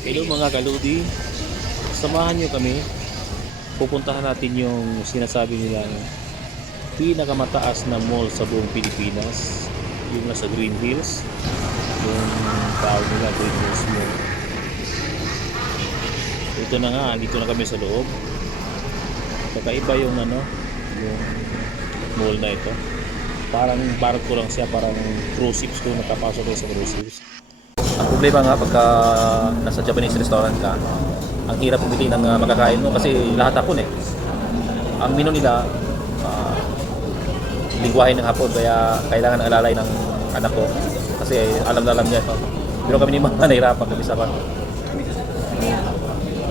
Hello mga kaludi, samahan nyo kami. Pupuntahan natin yung sinasabi nilang pinakamataas na mall sa buong Pilipinas. Yung nasa Green Hills. Yung tawag nila Green Hills Mall. Ito na nga, dito na kami sa loob. Kakaiba yung yung mall na ito. Parang barko lang siya, parang cruise ships kung nakapasok kayo sa cruise ships. Ang problema nga pagka nasa Japanese restaurant ka, ang hirap pumili ng makakain mo kasi lahat hapon eh. Ang menu nila, lingwahe ng hapon, kaya kailangan alalay ng anak ko kasi alam na alam niya ito. Pero kami ni mga nahirapan kami sa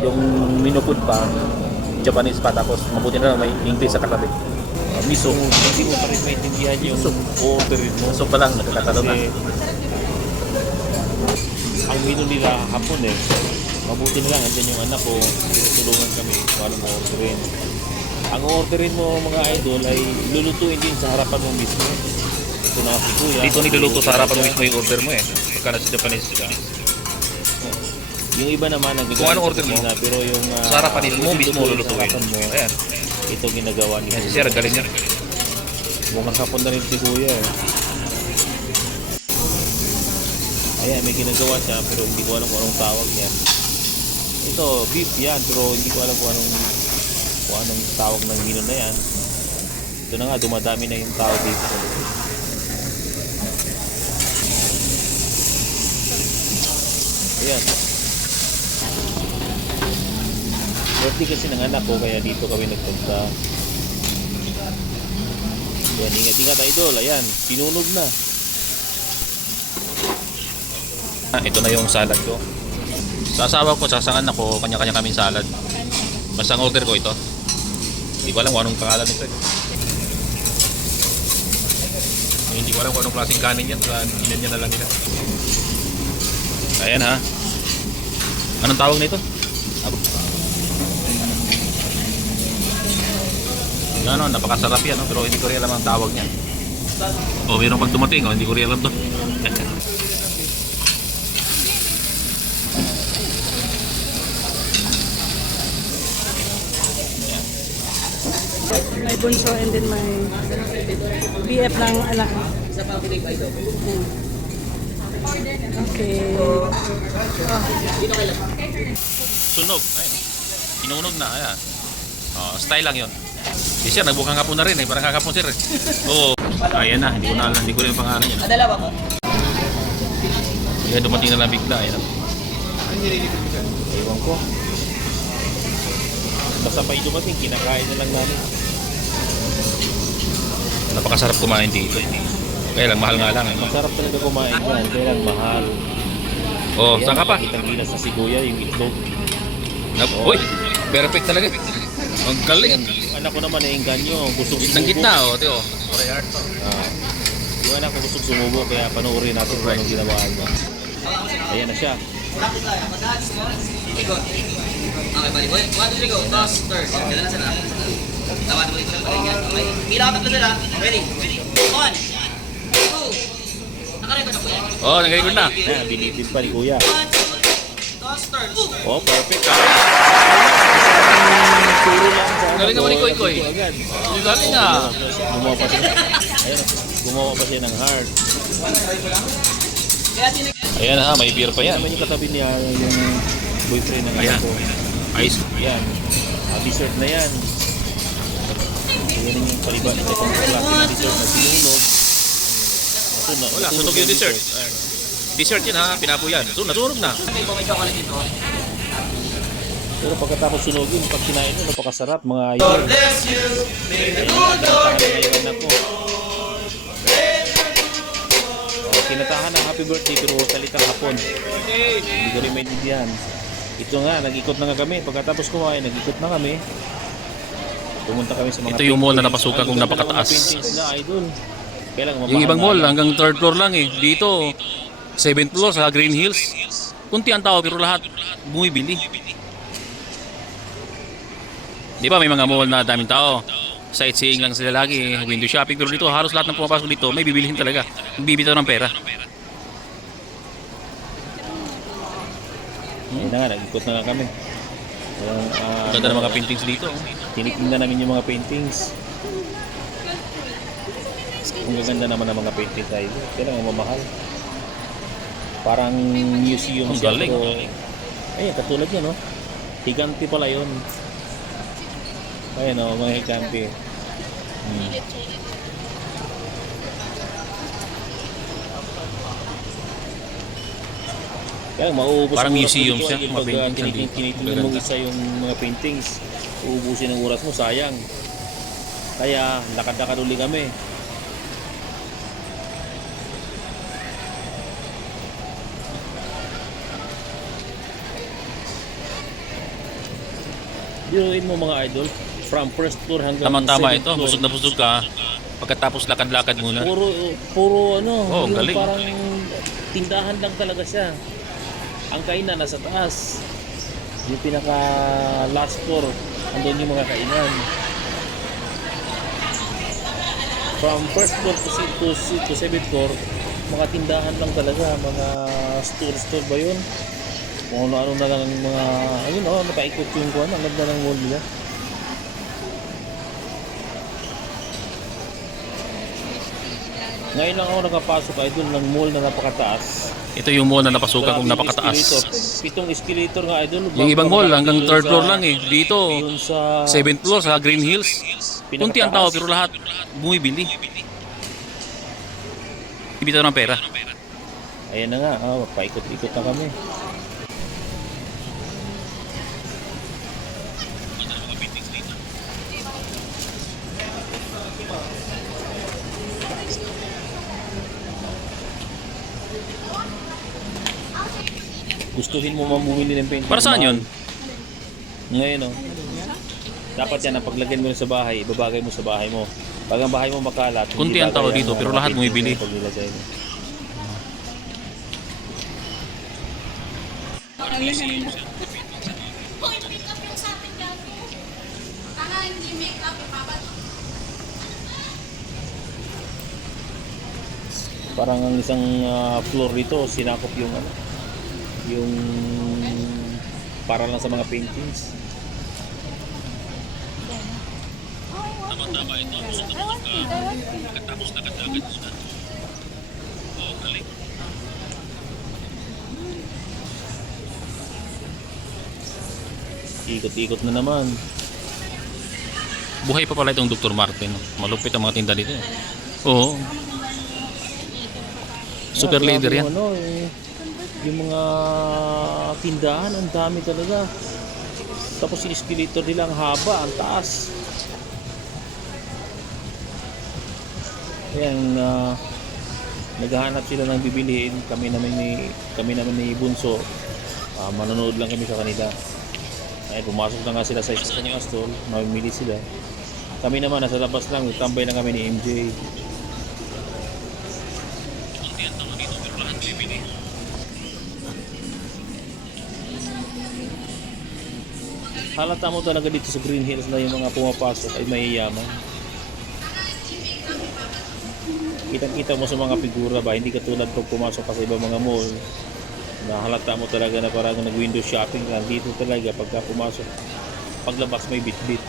yung menu food pa, Japanese pa, tapos mabuti na lang may English sa katabi. Miso, hindi ko pa rin maintindihan yung orderin mo. So pa lang, nagkakataon na. Ang menu nila hapon eh. Mabuti na lang, andyan yung anak ko, tinutulungan kami kung anong orderin. Ang orderin mo mga idol ay lulutuin din sa harapan mo mismo. Ito na si Kuya. Dito niluluto sa harapan mo mismo yung order mo eh. Pagka nasa Japanese ka. Yung iba naman ang kung anong order mo, pero yung sa harapan mo mismo lulutuin. Ayan. Ito ginagawa ni Ayan si Sir, galing niya. mukhang hapon na rin si Kuya eh. Ayan, may ginagawa siya pero hindi ko alam kung anong tawag yan. Ito, beef yan pero hindi ko alam kung anong tawag ng menu na yan. Ito na nga, dumadami na yung tao dito. Ayan. Birthday kasi ng anak ko kaya dito kami nagpunta. Ayan, ingat-ingat idol. Ayan, sinunog na. Ito na yung salad ko. Sa asawa ko, sa anak ko, kanya-kanya kaming salad. Basta ang order ko ito. Hindi ko alam kung anong pangalan nito eh. Hindi ko alam kung anong klaseng kanin yan. Inan niya na lang nila. Ayan ha. Anong tawag nito? Napakasarap yan, no? Pero hindi ko rin alam ang tawag niya. O, mayroon pag dumating, hindi ko rin alam to. My bunso and then my BF ng anak. Okay. Sunog. Ayun. Inunog na. Ayan. Style lang yun. Si Sir, nagbukang kapon na rin eh. Parang kakapon Sir eh. Oo. Ayan na. Hindi ko rin ang pangalan yun. Adala ba ko? Kaya dumating na lang bigla. Ayan. Ewan ko. Basta pa ito kasi kinakain na lang namin. Napakasarap kumain dito. Kaya lang, mahal nga lang. Masarap talaga kumain yan, kaya lang mahal. Oh, saan ka pa? Kitang-kita sa Siguya, yung itlog. Uy, perfect talaga. Ang galing. Anak ko naman naingganyo, gustong Gitnang gitna, oh. Tio. Yung anak ko gustong sumubo, kaya panoorin natin kung anong ginawa niya. Ayan na siya. Ikot. Okay, balik. 1, 2, 3, go. Toss, turn. Kailan na sana? Tawa na balik sa palingan. Okay. Mira ka tatlo sila. Ready? 1, 2. Nakarecord ako yan. Oh, nag-record na. Ayan, binitid pa ni Kuya. 1, 2, toss, turn. Oh, perfect. Turo lang sa Galing naman ni Koy Koy. Agad. Galing ah. Gumawa pa siya. Ayan, gumawa pa siya ng heart. Ayan ha, may beer pa yan. Naman yung katabi niya, yung boyfriend ng Ayan. anak ko. Ice. Yan. Dessert na yan. Yan yung paliba. Ito yung klase ng dessert na sinunog. Wala, sunog yung dessert. Dessert yun ha, pinapo yan. So, nasunog na. Pero pagkatapos sunogin, pag kinain mo, napakasarap mga idol. Kinatahan ako. Kinatahan ng happy birthday pero salitang hapon. Hindi ko rin maintindihan. Ito nga, nag-ikot na nga kami. Pagkatapos kumain, nag-ikot na kami. Pumunta kami sa mga Ito yung mall na paintings. napasukan kung napakataas. Mga paintings na idol. Kailang Yung ibang mall, hanggang 3rd floor lang eh. Dito, 7th floor sa Green Hills. Kunti ang tao pero lahat bumibili. Di ba may mga mall na daming tao? Sightseeing lang sila lagi, window shopping. Pero dito, halos lahat ng pumapasok dito, may bibilihin talaga. Bibitaw ng pera. Ayun na nga, nag-ikot na nga kami. Ayun, Ang ganda ng mga paintings dito. Oh. tinitingnan namin yung mga paintings. Ang gaganda naman ng mga painting tayo. Kailangan mamahal. Parang museum Ang siya. galing. Pero, ayun, katulad yan, no? Higante pala yun. Ayun, no, mga higante. Kaya mauubos Parang ang oras mo museum dito, siya, ay, mga pag paintings nandito. tinitingnan mo Gaganda. isa yung mga paintings, uubusin ang oras mo, sayang. Kaya lakad-lakad uli kami. Biruin mo mga idol, from first floor hanggang Tama-tama seventh ito. floor. Busog na busog ka. Pagkatapos lakad-lakad muna. Puro ano, Oh, ang yung galing. parang tindahan lang talaga siya. Ang kainan nasa taas. Yung pinaka last floor, andun yung mga kainan. From first floor to seventh floor, mga tindahan lang talaga, mga store ba yun? Kung ano-ano na lang yung mga, ayun o, napaikot yung kuwan, ang ganda ng mall nila. Ngayon lang ako nakapasok ay doon ng mall na napakataas. Ito yung mall na napasukan kong Grabe yung napakataas. escalator. 7 escalator nga idol. Yung ibang mall hanggang Yun 3rd floor sa- lang eh. Dito, Yun sa 7th floor sa Green Hills. Kunti ang tao pinakataas. pero lahat bumibili. Ibitaw ng pera. Ayan na nga, paikot-ikot na kami. Gustuhin mo mamumili ng painting. Para saan yun? Ngayon, dapat yan, ang paglagyan mo rin sa bahay, ibabagay mo sa bahay mo. Pag ang bahay mo makalat, Kunti hindi ang tao bagay dito, ang pero mga lahat painting bumibili. na paglilagay mo. Hoy, pick up yung sa atin yan. Tanga, hindi make up, ipapat. Parang ang isang floor dito, sinakop yung ano, yung para lang sa mga paintings. Ikot-ikot na naman. Buhay pa pala itong Dr. Martin. Malupit ang mga tinda dito. eh. Oo. Super Grabe leader yung yan. Ano, yung mga tindahan, ang dami talaga. Tapos yung escalator nila, ang haba, ang taas. Ayan, naghahanap sila ng bibiliin. Kami naman ni Bunso. Manonood lang kami sa kanila. Ay, pumasok na nga sila sa isa ng stall. Mamimili sila. Kami naman, nasa labas lang. Tambay lang kami ni MJ. Halata mo talaga dito sa Green Hills na yung mga pumapasok ay mayayaman. Kitang-kita mo sa mga figura ba, hindi katulad pag pumasok ka sa ibang mga mall na halata mo talaga na parang nag-window shopping lang. Dito talaga pagka pumasok, paglabas may bit-bit.